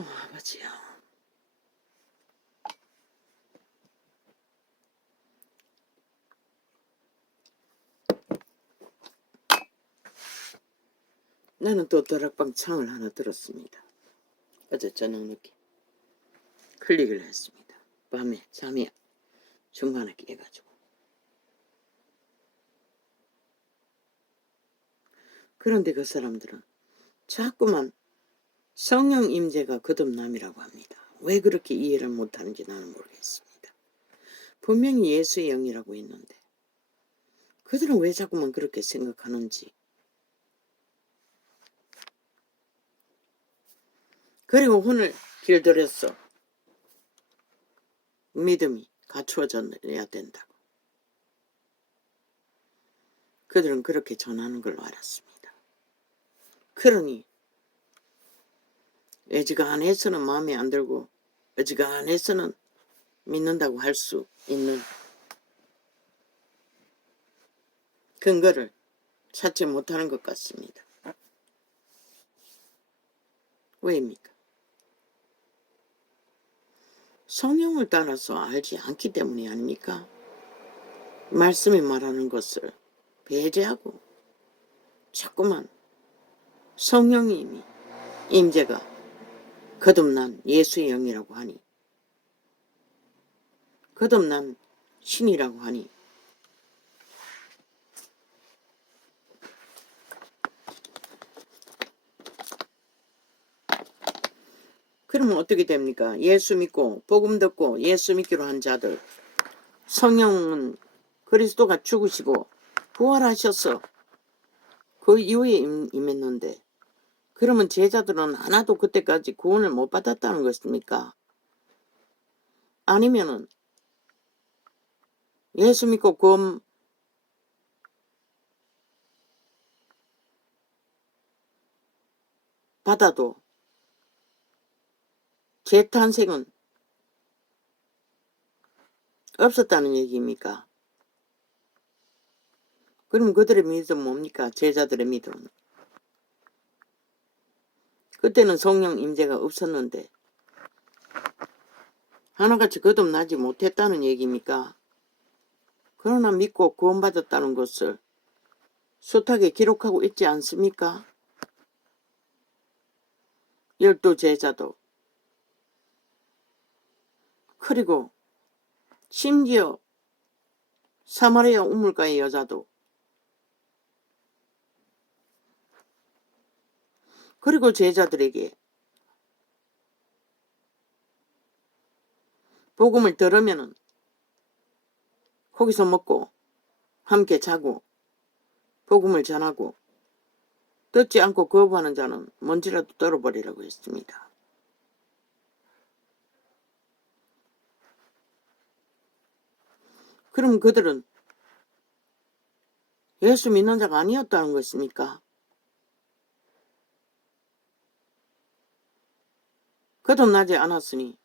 아버지야. 나는 또 다락방 창을 하나 들었습니다. 어제 저녁 늦게 클릭을 했습니다. 밤에 잠이 중간에 깨가지고. 그런데 그 사람들은 자꾸만 성령 임재가 거듭남이라고 합니다. 왜 그렇게 이해를 못하는지 나는 모르겠습니다. 분명히 예수의 영이라고 했는데 그들은 왜 자꾸만 그렇게 생각하는지. 그리고 오늘 길들였어. 믿음이 갖추어져야 된다고. 그들은 그렇게 전하는 걸로 알았습니다. 그러니 어지간해서는 마음에 안 들고 어지간해서는 믿는다고 할 수 있는 근거를 찾지 못하는 것 같습니다. 왜입니까? 성령을 따라서 알지 않기 때문이 아닙니까? 말씀이 말하는 것을 배제하고 자꾸만 성령님이 임재가 거듭난 예수의 영이라고 하니, 거듭난 신이라고 하니, 그러면 어떻게 됩니까? 예수 믿고 복음 듣고 예수 믿기로 한 자들, 성령은 그리스도가 죽으시고 부활하셔서 그 이후에 임했는데, 그러면 제자들은 하나도 그때까지 구원을 못 받았다는 것입니까? 아니면은 예수 믿고 구원 받아도 재탄생은 없었다는 얘기입니까? 그럼 그들의 믿음은 뭡니까? 제자들의 믿음은. 그때는 성령 임재가 없었는데 하나같이 거듭나지 못했다는 얘기입니까? 그러나 믿고 구원받았다는 것을 숱하게 기록하고 있지 않습니까? 12 제자도, 그리고 심지어 사마리아 우물가의 여자도, 그리고 제자들에게 복음을 들으면은 거기서 먹고 함께 자고 복음을 전하고, 듣지 않고 거부하는 자는 먼지라도 떨어버리라고 했습니다. 그럼 그들은 예수 믿는 자가 아니었다는 것입니까? 거듭나지 않았으니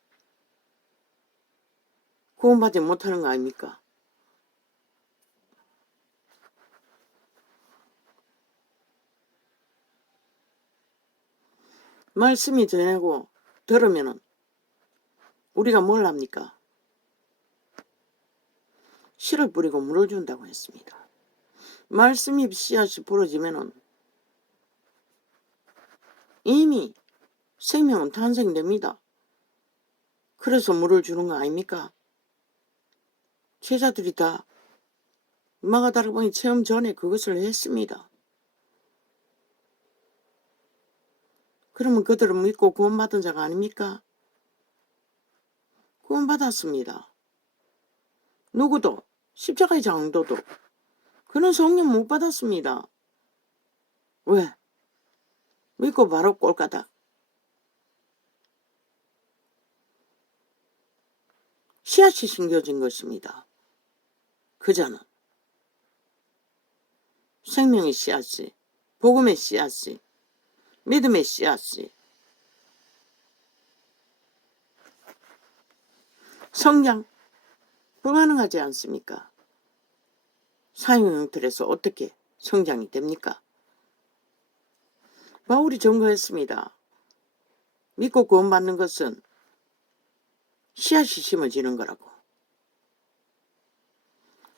구원받지 못하는 거 아닙니까? 말씀이 전하고 들으면은 우리가 뭘 합니까? 씨를 뿌리고 물을 준다고 했습니다. 말씀이 씨앗이 부러지면은 이미 생명은 탄생됩니다. 그래서 물을 주는 거 아닙니까? 제자들이 다 마가다락방이 체험 전에 그것을 했습니다. 그러면 그들은 믿고 구원받은 자가 아닙니까? 구원받았습니다. 누구도, 십자가의 장도도 그는 성령 못 받았습니다. 왜? 믿고 바로 꼴까닥 씨앗이 심겨진 것입니다. 그자는 생명의 씨앗이, 복음의 씨앗이, 믿음의 씨앗이 성장 불가능하지 않습니까? 사형 형틀에서 어떻게 성장이 됩니까? 바울이 증거했습니다. 믿고 구원받는 것은 씨앗이 심어지는 거라고.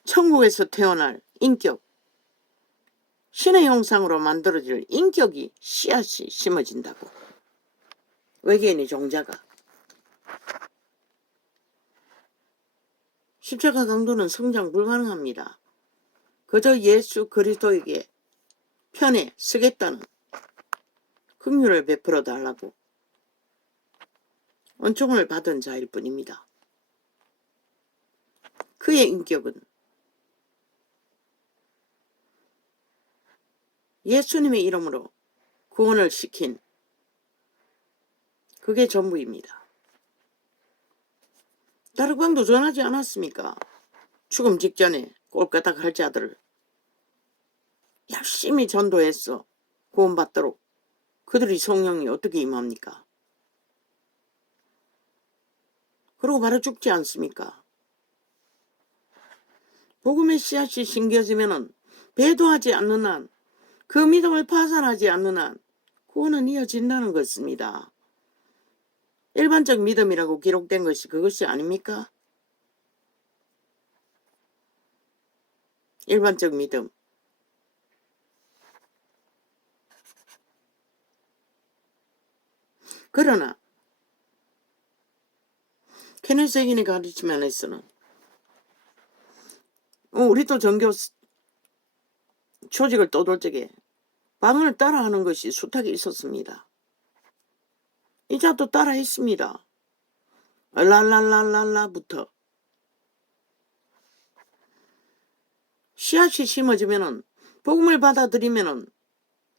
천국에서 태어날 인격, 신의 형상으로 만들어질 인격이 씨앗이 심어진다고. 외계인의 종자가. 십자가 강도는 성장 불가능합니다. 그저 예수 그리스도에게 편에 서겠다는 긍휼을 베풀어 달라고 은총을 받은 자일 뿐입니다. 그의 인격은 예수님의 이름으로 구원을 시킨 그게 전부입니다. 다락방도 전하지 않았습니까? 죽음 직전에 꼴까닥 할 자들을 열심히 전도했어. 구원받도록. 그들이 성령이 어떻게 임합니까? 그러고 바로 죽지 않습니까? 복음의 씨앗이 심겨지면은 배도하지 않는 한, 그 믿음을 파산하지 않는 한 구원은 이어진다는 것입니다. 일반적 믿음이라고 기록된 것이 그것이 아닙니까? 일반적 믿음. 그러나 케네스 해긴의 가르침 안에서는 우리도 종교 조직을 떠돌 적에 방언을 따라하는 것이 숱하게 있었습니다. 이자도 따라했습니다. 랄랄랄랄라부터. 씨앗이 심어지면은 복음을 받아들이면은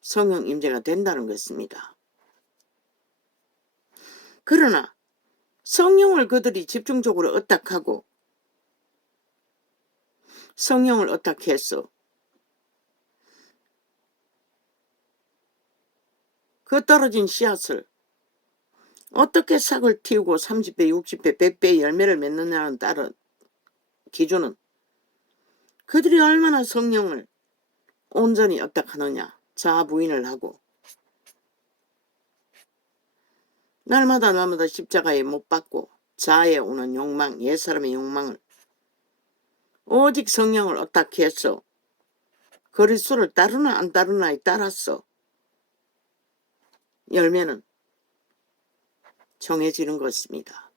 성령 임재가 된다는 것입니다. 그러나 성령을 그들이 집중적으로 어딱하고 성령을 어떻게 했어? 그 떨어진 씨앗을 어떻게 싹을 틔우고 30배, 60배, 100배 열매를 맺느냐는 다른 기준은 그들이 얼마나 성령을 온전히 어딱하느냐, 자아 부인을 하고 날마다 십자가에 못 박고 자아에 오는 욕망, 옛사람의 욕망을 오직 성령을 어떻게 했어? 그리스도를 따르나 안 따르나에 따라서 열매는 정해지는 것입니다.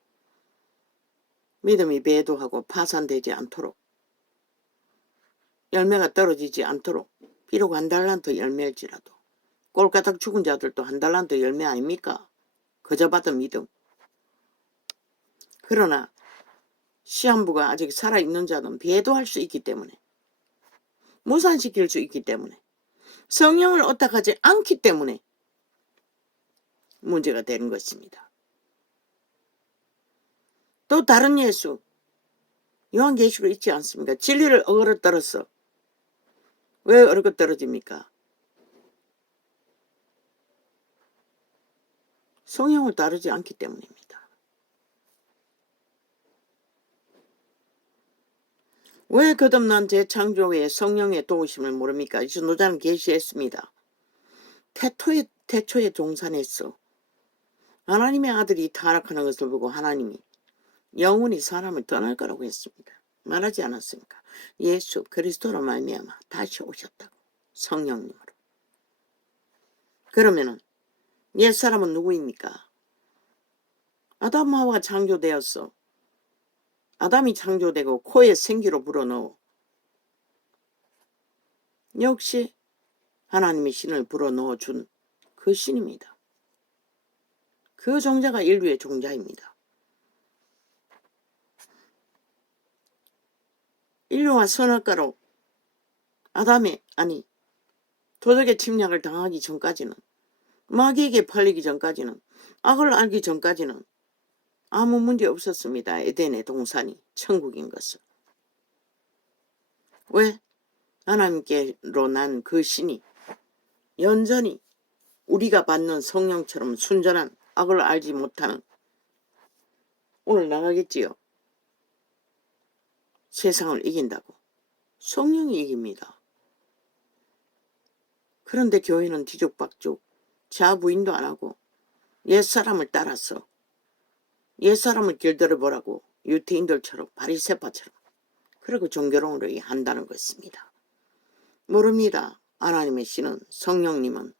믿음이 배도하고 파산되지 않도록, 열매가 떨어지지 않도록, 비록 한 달란트 열매일지라도 꼴까닥 죽은 자들도 한 달란트 열매 아닙니까? 그저 받은 믿음. 그러나 시한부가 아직 살아있는 자는 배도할 수 있기 때문에, 무산시킬 수 있기 때문에, 성령을 어떡하지 않기 때문에 문제가 되는 것입니다. 또 다른 예수, 요한계시록 있지 않습니까? 진리를 어그러떨어서. 왜 어그러떨어집니까? 성령을 따르지 않기 때문입니다. 왜 거듭난 재창조의 성령의 도우심을 모릅니까? 전도자는 계시했습니다. 태초에 동산했어. 하나님의 아들이 타락하는 것을 보고 하나님이 영원히 사람을 떠날 거라고 했습니다. 말하지 않았습니까? 예수 그리스도로 말미암아 다시 오셨다고. 성령님으로. 그러면은 옛사람은 누구입니까? 아담 하와가 창조되었어. 아담이 창조되고 코에 생기로 불어넣어. 역시 하나님의 신을 불어넣어 준 그 신입니다. 그 종자가 인류의 종자입니다. 인류가 선악과로 도적의 침략을 당하기 전까지는, 마귀에게 팔리기 전까지는, 악을 알기 전까지는 아무 문제 없었습니다. 에덴의 동산이 천국인 것을. 왜? 하나님께로 난 그 신이 여전히 우리가 받는 성령처럼 순전한, 악을 알지 못하는, 오늘 나가겠지요. 세상을 이긴다고. 성령이 이깁니다. 그런데 교회는 뒤죽박죽 자부인도 안 하고 옛사람을 따라서 옛사람을 길들여 보라고 유태인들처럼 바리새파처럼 그리고 종교론으로 한다는 것입니다. 모릅니다. 하나님의 신은 성령님은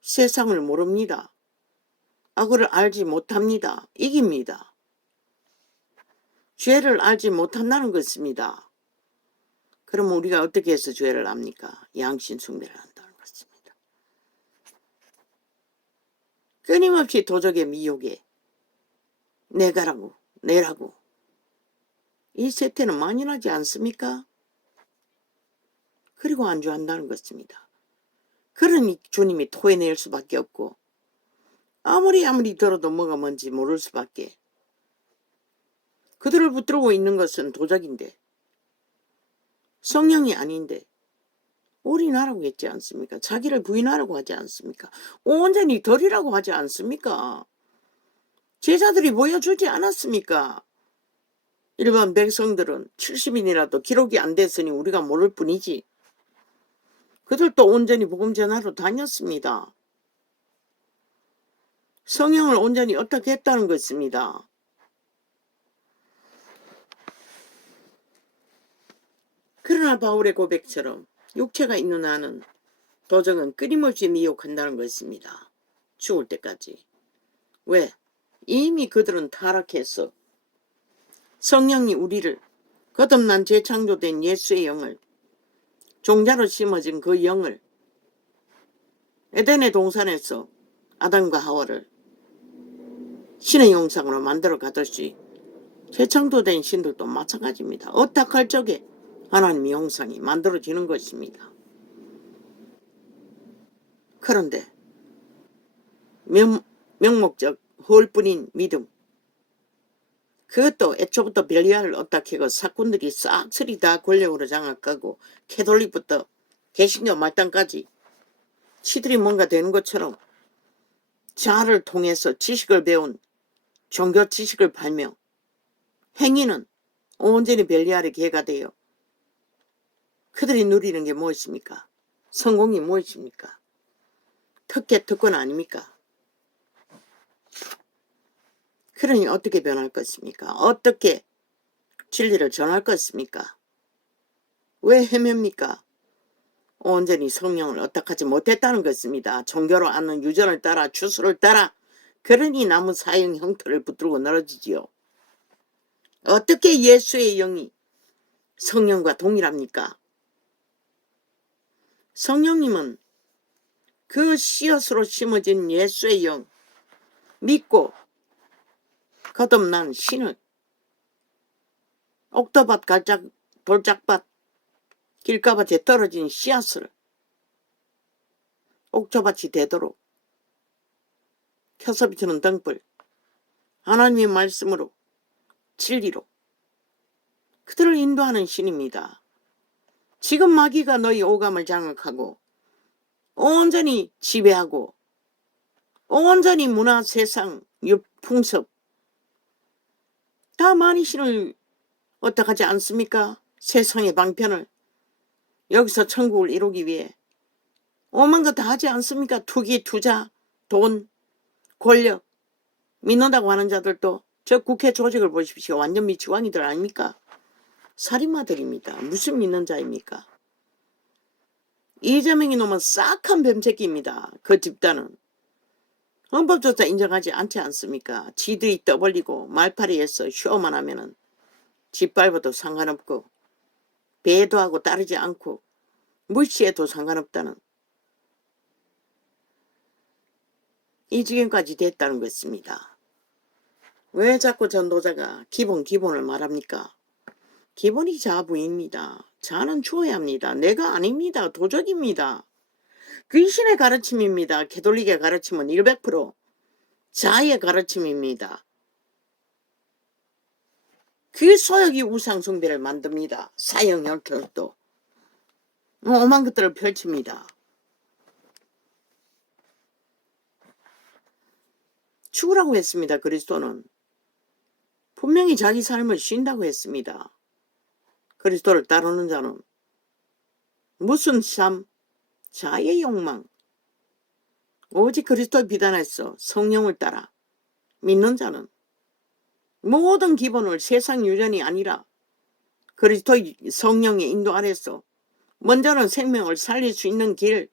세상을 모릅니다. 악을 알지 못합니다. 이깁니다. 죄를 알지 못한다는 것입니다. 그럼 우리가 어떻게 해서 죄를 압니까? 양심 숭배를 한다는 것입니다. 끊임없이 도적의 미혹에 내가라고 내라고 이 세태는 만연하지 않습니까? 그리고 안주한다는 것입니다. 그러니 주님이 토해낼 수밖에 없고 아무리 들어도 뭐가 뭔지 모를 수밖에. 그들을 붙들고 있는 것은 도적인데 성령이 아닌데 올인하라고 했지 않습니까? 자기를 부인하라고 하지 않습니까? 온전히 덜이라고 하지 않습니까? 제자들이 보여주지 않았습니까? 일반 백성들은 70인이라도 기록이 안 됐으니 우리가 모를 뿐이지. 그들도 온전히 복음 전하러 다녔습니다. 성령을 온전히 어떻게 했다는 것입니다. 그러나 바울의 고백처럼 육체가 있는 한은 도적은 끊임없이 미혹한다는 것입니다. 죽을 때까지. 왜? 이미 그들은 타락했어. 성령이 우리를 거듭난 재창조된 예수의 영을 종자로 심어진 그 영을 에덴의 동산에서 아담과 하와를 신의 형상으로 만들어 가듯이 재창조된 신들도 마찬가지입니다. 어떡할 적에 하나님의 형상이 만들어지는 것입니다. 그런데 명목적 허울뿐인 믿음, 그것도 애초부터 벨리알을 어떻게고 사꾼들이 싹쓸이 다 권력으로 장악하고 캐톨릭부터 개신교 말단까지 치들이 뭔가 되는 것처럼 자아를 통해서 지식을 배운 종교 지식을 발명, 행위는 온전히 벨리알의 개가 되어 그들이 누리는 게 무엇입니까? 성공이 무엇입니까? 특권 아닙니까? 그러니 어떻게 변할 것입니까? 어떻게 진리를 전할 것입니까? 왜 헤맵니까? 온전히 성령을 어떡하지 못했다는 것입니다. 종교로 아는 유전을 따라 주술을 따라 그러니 남은 사형 형태를 붙들고 늘어지지요. 어떻게 예수의 영이 성령과 동일합니까? 성령님은 그 씨앗으로 심어진 예수의 영 믿고 거듭난 신을 옥토밭 돌짝밭 길가밭에 떨어진 씨앗을 옥토밭이 되도록 켜서 비추는 등불 하나님의 말씀으로 진리로 그들을 인도하는 신입니다. 지금 마귀가 너희 오감을 장악하고 온전히 지배하고 온전히 문화 세상 풍습 다 만이신을 어떡하지 않습니까? 세상의 방편을 여기서 천국을 이루기 위해 오만 거 다 하지 않습니까? 투기, 투자, 돈, 권력 믿는다고 하는 자들도 저 국회 조직을 보십시오. 완전 미치광이들 아닙니까? 살인마들입니다. 무슨 믿는 자입니까? 이재명이 놈은 싹한 뱀새끼입니다. 그 집단은 헌법조차 인정하지 않지 않습니까? 지들이 떠벌리고 말파리에서 쇼만 하면은 짓밟아도 상관없고 배도하고 따르지 않고 무시해도 상관없다는 이 지경까지 됐다는 것입니다. 왜 자꾸 전도자가 기본을 말합니까? 기본이 자부입니다. 자는 주어야 합니다. 내가 아닙니다. 도적입니다. 귀신의 가르침입니다. 캐톨릭의 가르침은 100% 자의 가르침입니다. 그 소역이 우상숭배를 만듭니다. 사형 형태로 오만 것들을 펼칩니다. 죽으라고 했습니다. 그리스도는 분명히 자기 삶을 쉰다고 했습니다. 그리스도를 따르는 자는 무슨 삶? 자의 욕망, 오직 그리스도를 비단했어. 성령을 따라 믿는 자는 모든 기본을 세상 유전이 아니라 그리스도의 성령의 인도 아래서 먼저는 생명을 살릴 수 있는 길,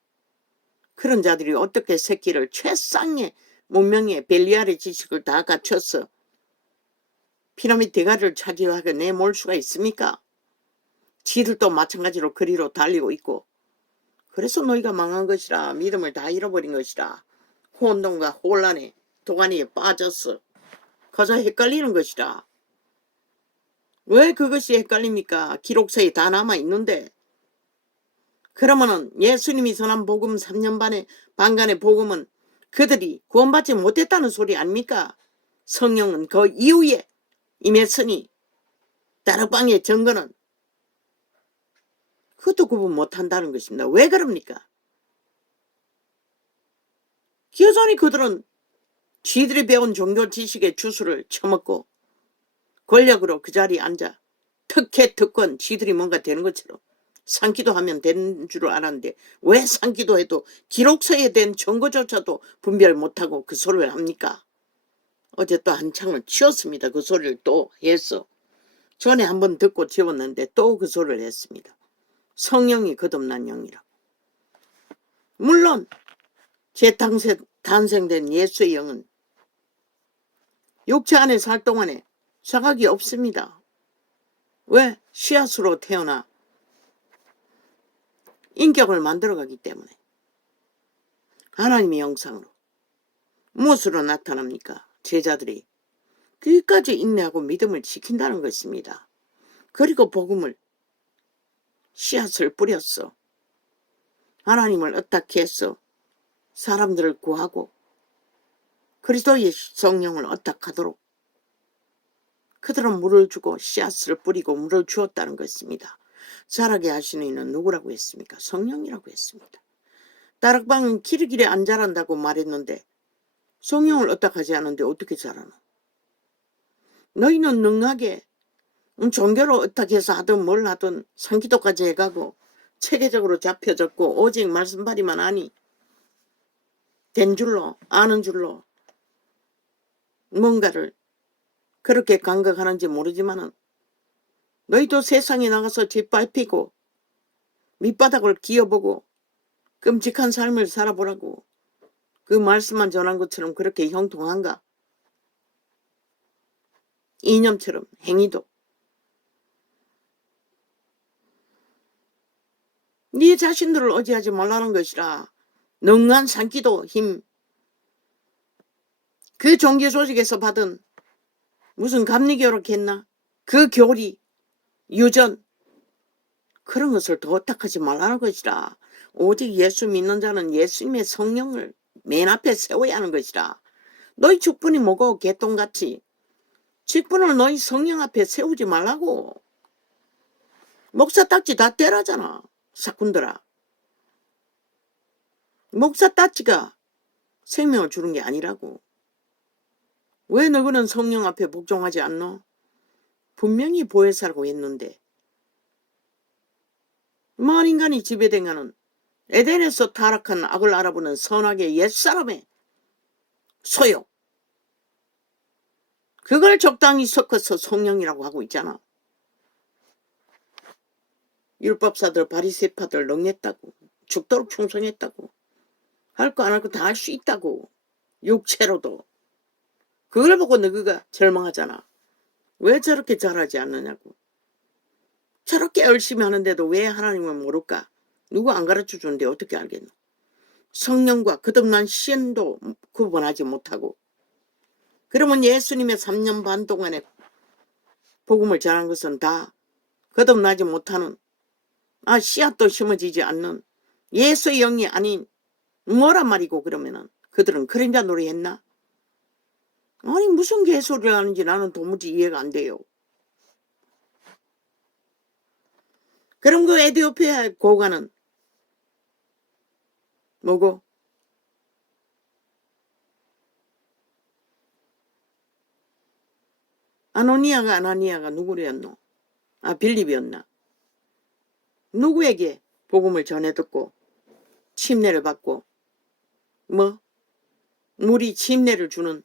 그런 자들이 어떻게 새끼를 최상의 문명의 벨리알의 지식을 다 갖춰서 피라미드 대가리를 차지하게 내몰 수가 있습니까? 지들도 마찬가지로 그리로 달리고 있고, 그래서 너희가 망한 것이라, 믿음을 다 잃어버린 것이라, 혼돈과 혼란에 도가니에 빠졌어. 그저 헷갈리는 것이라. 왜 그것이 헷갈립니까? 기록서에 다 남아있는데. 그러면은 예수님이 전한 복음 3년 반간의 복음은 그들이 구원받지 못했다는 소리 아닙니까? 성령은 그 이후에 임했으니 다락방의 증거는 그것도 구분 못한다는 것입니다. 왜 그럽니까? 여전히 그들은 쥐들이 배운 종교 지식의 주술을 처먹고 권력으로 그 자리에 앉아 특혜 특권 쥐들이 뭔가 되는 것처럼 상기도 하면 되는 줄 알았는데 왜 상기도 해도 기록서에 된 증거조차도 분별 못하고 그 소리를 합니까? 어제 또 한창을 치웠습니다. 그 소리를 또 했어. 전에 한번 듣고 지웠는데 또 그 소리를 했습니다. 성령이 거듭난 영이라. 물론 재탄생된 예수의 영은 육체 안에 살 동안에 자각이 없습니다. 왜? 씨앗으로 태어나 인격을 만들어가기 때문에. 하나님의 형상으로. 무엇으로 나타납니까? 제자들이 끝까지 인내하고 믿음을 지킨다는 것입니다. 그리고 복음을 씨앗을 뿌렸어. 하나님을 어떻게 했어? 사람들을 구하고 그리스도의 성령을 어떡하도록 그들은 물을 주고 씨앗을 뿌리고 물을 주었다는 것입니다. 자라게 하시는 이는 누구라고 했습니까? 성령이라고 했습니다. 다락방은 길에 안 자란다고 말했는데 성령을 어떡하지 않은데 어떻게 자라노? 너희는 능하게 종교로 어떻게 해서 하든 뭘 하든 상기도까지 해가고 체계적으로 잡혀졌고 오직 말씀발이만 아니 된 줄로 아는 줄로 뭔가를 그렇게 감각하는지 모르지만은 너희도 세상에 나가서 짓밟히고 밑바닥을 기어보고 끔찍한 삶을 살아보라고 그 말씀만 전한 것처럼 그렇게 형통한가? 이념처럼 행위도 네 자신들을 의지하지 말라는 것이라. 능한 산기도 힘, 그 종교 조직에서 받은 무슨 감리교록했나? 그 교리, 유전 그런 것을 더 어떡하지 말라는 것이라. 오직 예수 믿는 자는 예수님의 성령을 맨 앞에 세워야 하는 것이라. 너희 직분이 뭐고 개똥같이 직분을 너희 성령 앞에 세우지 말라고. 목사 딱지 다 떼라잖아. 사꾼들아. 목사 딱지가 생명을 주는 게 아니라고. 왜 너희는 성령 앞에 복종하지 않노? 분명히 보혜사라고 했는데 먼 인간이 지배된 거는 에덴에서 타락한 악을 알아보는 선악의 옛사람의 소욕, 그걸 적당히 섞어서 성령이라고 하고 있잖아. 율법사들 바리새파들 능했다고, 죽도록 충성했다고, 할 거 안 할 거 다 할 수 있다고, 육체로도. 그걸 보고 너희가 절망하잖아. 왜 저렇게 잘하지 않느냐고. 저렇게 열심히 하는데도 왜 하나님을 모를까? 누구 안 가르쳐 주는데 어떻게 알겠노? 성령과 거듭난 신도 구분하지 못하고. 그러면 예수님의 3년 반 동안에 복음을 전한 것은 다 거듭나지 못하는, 씨앗도 심어지지 않는 예수의 영이 아닌 뭐란 말이고. 그러면은 그들은 그림자 놀이 했나? 아니 무슨 개소리를 하는지 나는 도무지 이해가 안 돼요. 그럼 그 에티오피아 고관은 뭐고? 아나니아가 누구였노? 빌립이었나? 누구에게 복음을 전해 듣고 침례를 받고 물이 침례를 주는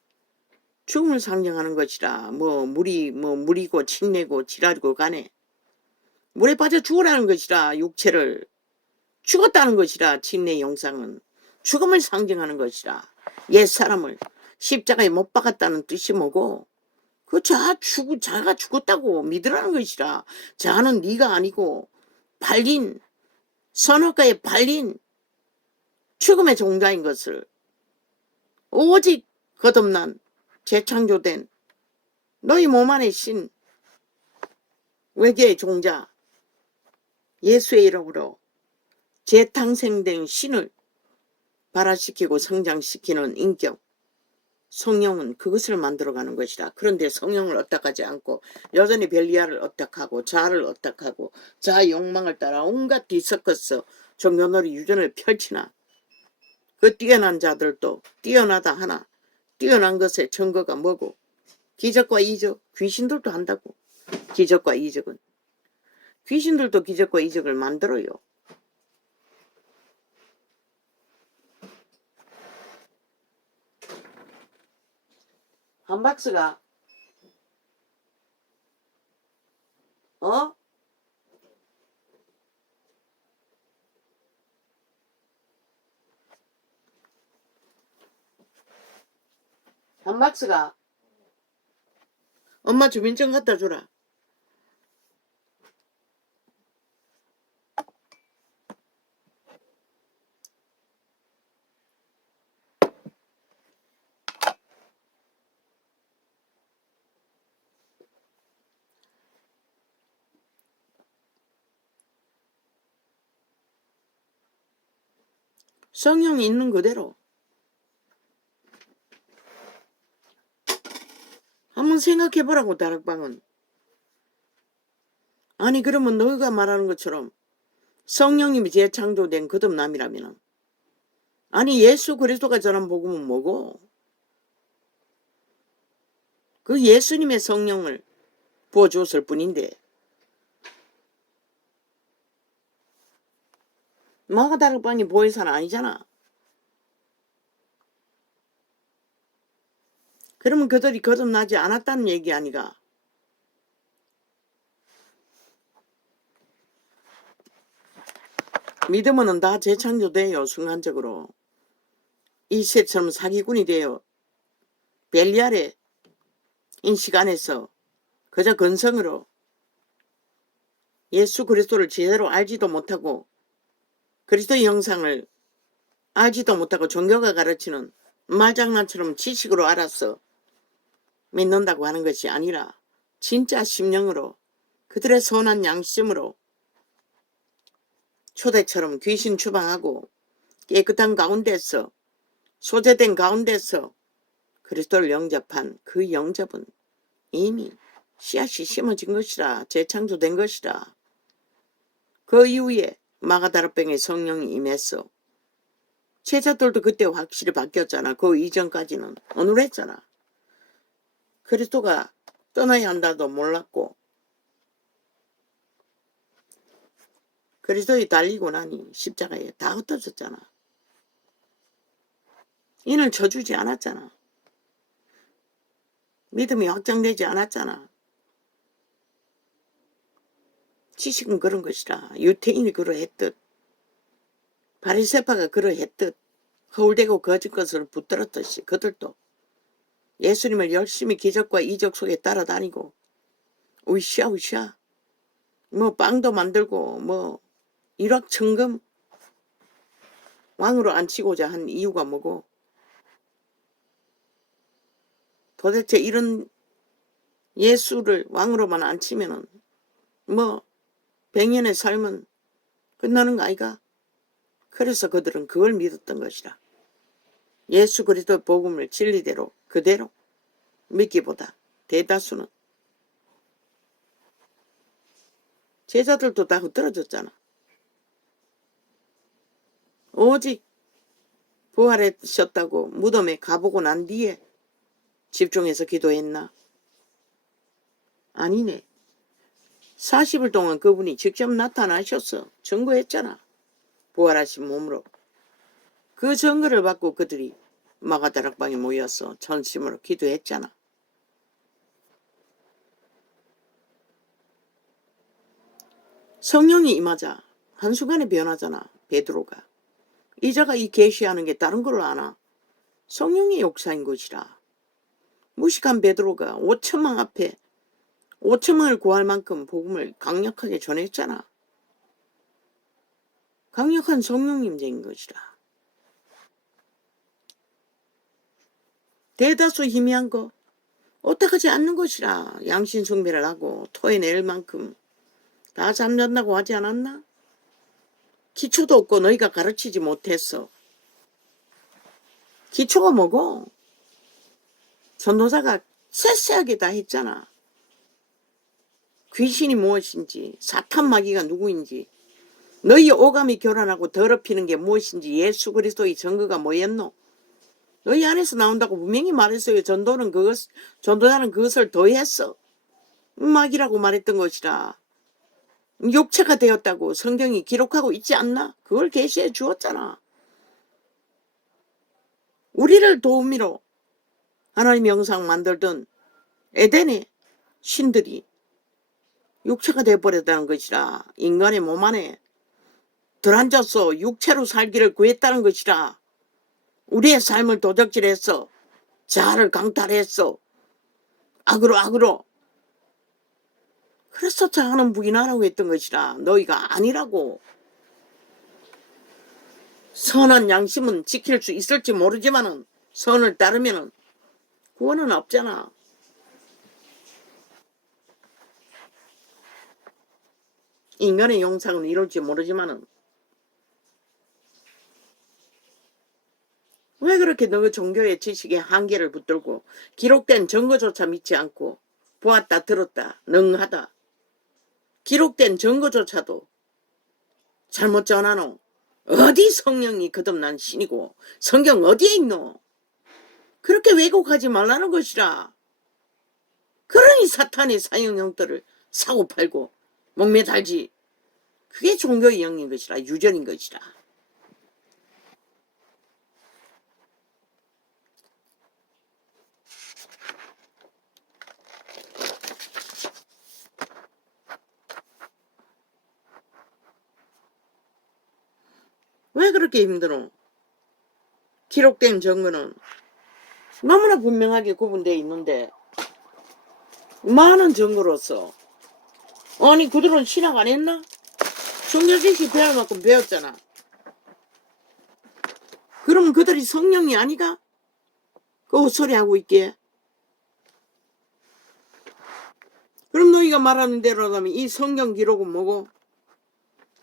죽음을 상징하는 것이라. 물이고 침례고 지랄이고 간에 물에 빠져 죽으라는 것이라. 육체를 죽었다는 것이라. 침례 영상은 죽음을 상징하는 것이라. 옛사람을 십자가에 못 박았다는 뜻이 뭐고 자가 죽었다고 믿으라는 것이라. 자는 네가 아니고 발린 선악과에 발린 죽음의 종자인 것을 오직 거듭난 재창조된 너희 몸 안에 신 외계의 종자 예수의 이름으로 재탄생된 신을 발화시키고 성장시키는 인격 성령은 그것을 만들어가는 것이라. 그런데 성령을 어떡하지 않고 여전히 벨리알을 어떡하고 자아를 어떡하고 자아 욕망을 따라 온갖 디서커스 종교놀이 유전을 펼치나. 그 뛰어난 자들도 뛰어나다 하나 뛰어난 것의 증거가 뭐고 기적과 이적 귀신들도 한다고. 기적과 이적은 귀신들도 기적과 이적을 만들어요. 한 박스가 한 박스가 엄마 주민증 갖다 주라. 성령이 있는 그대로 한번 생각해보라고. 다락방은 아니 그러면 너희가 말하는 것처럼 성령님이 재창조된 거듭남이라면 아니 예수 그리스도가 전한 복음은 뭐고 그 예수님의 성령을 부어주었을 뿐인데 마가 다락방이 보혜사는 아니잖아. 그러면 그들이 거듭나지 않았다는 얘기 아니가. 믿으면 다 재창조돼요. 순간적으로 이세처럼 사기꾼이 되어 벨리알의 인식 안에서 그저 근성으로 예수 그리스도를 제대로 알지도 못하고 그리스도의 형상을 알지도 못하고 종교가 가르치는 말장난처럼 지식으로 알아서 믿는다고 하는 것이 아니라 진짜 심령으로 그들의 선한 양심으로 초대처럼 귀신 추방하고 깨끗한 가운데서 소재된 가운데서 그리스도를 영접한 그 영접은 이미 씨앗이 심어진 것이라. 재창조된 것이라. 그 이후에 마가다락방에 성령이 임했어. 제자들도 그때 확실히 바뀌었잖아. 그 이전까지는 어눌했잖아. 그리스도가 떠나야 한다도 몰랐고 그리스도에 달리고 나니 십자가에 다 흩어졌잖아. 인을 쳐주지 않았잖아. 믿음이 확장되지 않았잖아. 지식은 그런 것이라. 유태인이 그러했듯 바리새파가 그러했듯 허울대고 거짓 것을 붙들었듯이 그들도 예수님을 열심히 기적과 이적 속에 따라다니고 으쌰으쌰 빵도 만들고 일확천금 왕으로 앉히고자 한 이유가 뭐고 도대체 이런 예수를 왕으로만 앉히면은 100년의 삶은 끝나는 거 아이가? 그래서 그들은 그걸 믿었던 것이라. 예수 그리스도 복음을 진리대로 그대로 믿기보다 대다수는 제자들도 다 흩어졌잖아. 오직 부활하셨다고 무덤에 가보고 난 뒤에 집중해서 기도했나? 아니네. 40일 동안 그분이 직접 나타나셨어. 증거했잖아. 부활하신 몸으로. 그 증거를 받고 그들이 마가다락방에 모여서 전심으로 기도했잖아. 성령이 임하자 한순간에 변하잖아. 베드로가. 이자가 이 계시하는 게 다른 걸 아나? 성령의 역사인 것이라. 무식한 베드로가 5천만 앞에 5천만을 구할 만큼 복음을 강력하게 전했잖아. 강력한 성령 임재인 것이라. 대다수 희미한 거 어떡하지 않는 것이라. 양신 숭배를 하고 토해낼 만큼 다 잠잠다고 하지 않았나? 기초도 없고 너희가 가르치지 못했어. 기초가 뭐고? 전도사가 세세하게 다 했잖아. 귀신이 무엇인지, 사탄 마귀가 누구인지, 너희 오감이 교란하고 더럽히는 게 무엇인지, 예수 그리스도의 증거가 뭐였노? 너희 안에서 나온다고 분명히 말했어요. 전도자는 그것을 더했어. 마귀라고 말했던 것이라. 육체가 되었다고 성경이 기록하고 있지 않나? 그걸 계시해 주었잖아. 우리를 도우미로 하나님의 형상 만들던 에덴의 신들이 육체가 되어버렸다는 것이라. 인간의 몸 안에 들어앉아서 육체로 살기를 구했다는 것이라. 우리의 삶을 도적질했어. 자아를 강탈했어. 악으로. 그래서 자아는 부인하라고 했던 것이라. 너희가 아니라고. 선한 양심은 지킬 수 있을지 모르지만은 선을 따르면은 구원은 없잖아. 인간의 형상은 이룰지 모르지만은 왜 그렇게 너 종교의 지식에 한계를 붙들고 기록된 증거조차 믿지 않고 보았다 들었다 능하다 기록된 증거조차도 잘못 전하노? 어디 성령이 거듭난 신이고 성경 어디에 있노? 그렇게 왜곡하지 말라는 것이라. 그러니 사탄의 사형형들을 사고팔고 목매달지. 그게 종교의 영인 것이라. 유전인 것이라. 왜 그렇게 힘들어? 기록된 증거는 너무나 분명하게 구분되어 있는데 많은 증거로서 아니 그들은 신학 안 했나? 종교지식 배울 만큼 배웠잖아. 그럼 그들이 성령이 아니가? 그 헛소리하고 있게. 그럼 너희가 말하는 대로라면 이 성경 기록은 뭐고?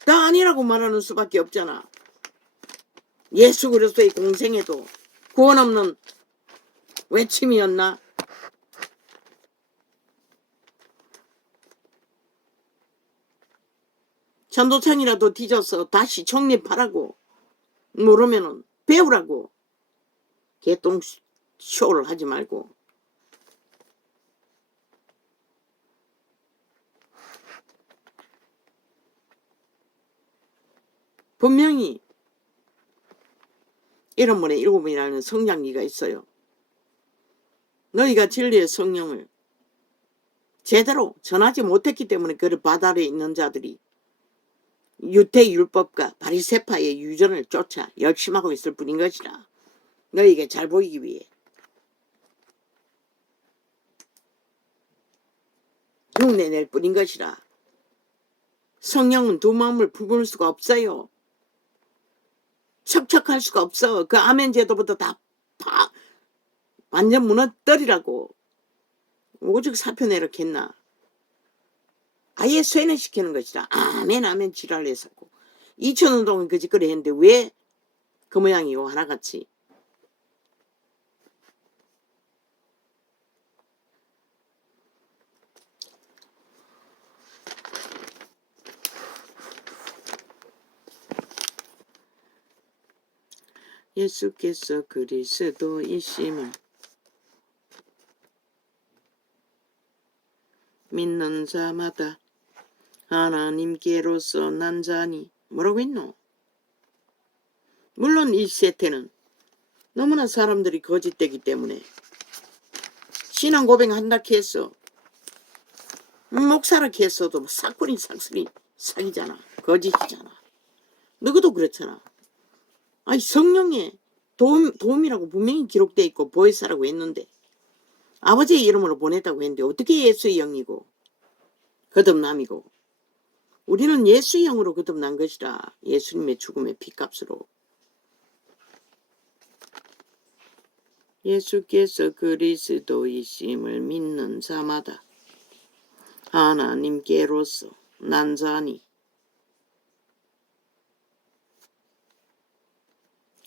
다 아니라고 말하는 수밖에 없잖아. 예수 그리스도의 공생에도 구원 없는 외침이었나? 전도창이라도 뒤져서 다시 정립하라고. 모르면은 배우라고. 개똥쇼를 하지 말고. 분명히 이런 분의 7번이라는 성장기가 있어요. 너희가 진리의 성령을 제대로 전하지 못했기 때문에 그 바다에 있는 자들이 유태율법과 바리새파의 유전을 쫓아 열심하고 있을 뿐인 것이라. 너희에게 잘 보이기 위해. 흉내낼 뿐인 것이라. 성령은 두 마음을 품을 수가 없어요. 척척할 수가 없어. 그 아멘 제도부터 다 완전 무너뜨리라고. 오직 사표내려 했나. 아예 쇠뇌시키는 것이라. 아멘 지랄했었고 2000년 동안 그 짓거리 했는데 왜 그 모양이요 하나같이. 예수께서 그리스도이심을 믿는 자마다 하나님께로서 난 자니. 뭐라고 했노? 물론 이 세태는 너무나 사람들이 거짓되기 때문에 신앙 고백한다 했어. 목사라 했어도 사건이 삭슬이 사기잖아. 거짓이잖아. 너희도 그렇잖아. 아니 성령의 도움이라고 분명히 기록돼 있고 보혜사라고 했는데 아버지의 이름으로 보냈다고 했는데 어떻게 예수의 영이고 거듭남이고 우리는 예수의 영으로 거듭난 것이라. 예수님의 죽음의 피값으로. 예수께서 그리스도이심을 믿는 자마다 하나님께로서 난 자니.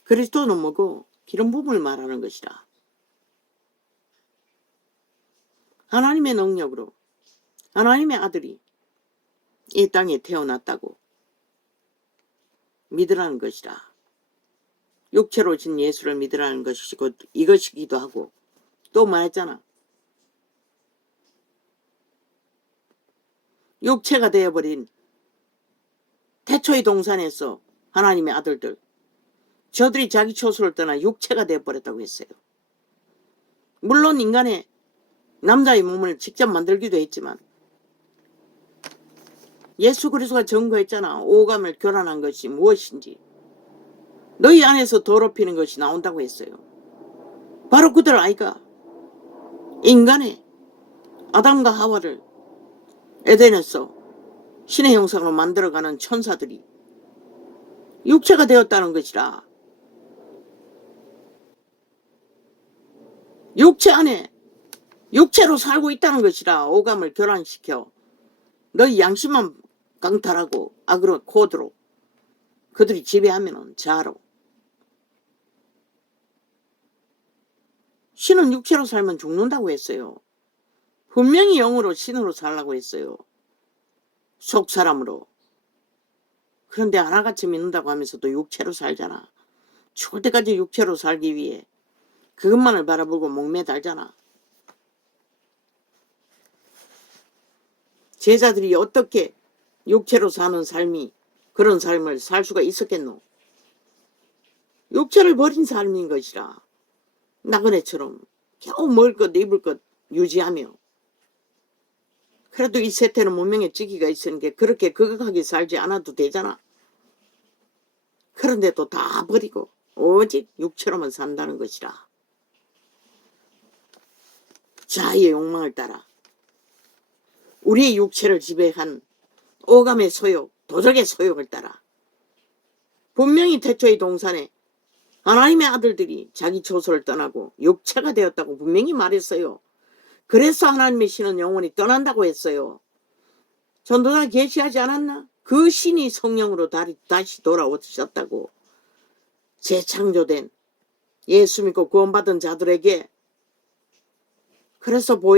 그리스도는 뭐고? 기름 부음을 말하는 것이라. 하나님의 능력으로 하나님의 아들이 이 땅에 태어났다고 믿으라는 것이라. 육체로 진 예수를 믿으라는 것이고 이것이기도 하고 또 말했잖아. 육체가 되어버린 태초의 동산에서 하나님의 아들들 저들이 자기 초소를 떠나 육체가 되어버렸다고 했어요. 물론 인간의 남자의 몸을 직접 만들기도 했지만 예수 그리스도가 증거했잖아. 오감을 교란한 것이 무엇인지 너희 안에서 더럽히는 것이 나온다고 했어요. 바로 그들 아이가 인간의 아담과 하와를 에덴에서 신의 형상으로 만들어가는 천사들이 육체가 되었다는 것이라. 육체 안에 육체로 살고 있다는 것이라. 오감을 교란시켜 너희 양심만 강탈하고 악으로 코드로 그들이 지배하면은 자로. 신은 육체로 살면 죽는다고 했어요. 분명히 영으로 신으로 살라고 했어요. 속 사람으로. 그런데 하나같이 믿는다고 하면서도 육체로 살잖아. 죽을 때까지 육체로 살기 위해 그것만을 바라보고 목매달잖아. 제자들이 어떻게 육체로 사는 삶이 그런 삶을 살 수가 있었겠노? 육체를 버린 삶인 것이라. 나그네처럼 겨우 먹을 것 입을 것 유지하며 그래도 이 세태는 문명의 찌기가 있으니까 그렇게 거각하게 살지 않아도 되잖아. 그런데도 다 버리고 오직 육체로만 산다는 것이라. 자아의 욕망을 따라 우리의 육체를 지배한 오감의 소욕, 도적의 소욕을 따라 분명히 태초의 동산에 하나님의 아들들이 자기 초소를 떠나고 육체가 되었다고 분명히 말했어요. 그래서 하나님의 신은 영원히 떠난다고 했어요. 전도자 계시하지 않았나? 그 신이 성령으로 다시 돌아오셨다고. 재창조된 예수 믿고 구원받은 자들에게. 그래서